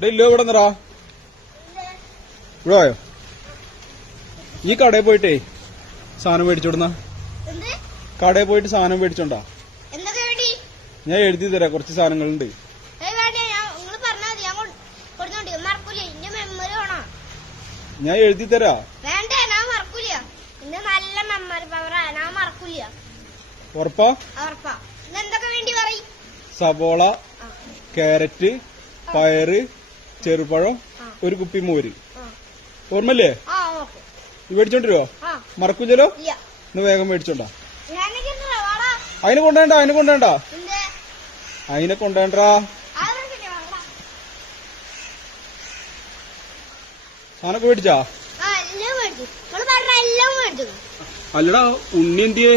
ഇല്ലോ ഇവിടെ നിറാ ഇവിടെ പോയോ ഈ കടയിൽ പോയിട്ടേ സാധനം മേടിച്ചോടുന്ന കടയിൽ പോയിട്ട് സാധനം മേടിച്ചോണ്ടാ ഞാൻ എഴുതി തരാം കുറച്ച് സാധനങ്ങളുണ്ട് ഞാൻ എഴുതി തരാ ഉറപ്പാ സബോള കാരറ്റ് പയറ് ചെറുപഴം ഒരു കുപ്പി മോര് ഓർമ്മല്ലേ മേടിച്ചോണ്ടിരുവോ മറക്കൂലോ ഇന്ന് വേഗം മേടിച്ചോണ്ടാ അതിനെ കൊണ്ടേണ്ട അതിനെ കൊണ്ടേണ്ടാ സാധനമൊക്കെ മേടിച്ചാ അല്ലടാ ഉണ്ണി എന്തിയേ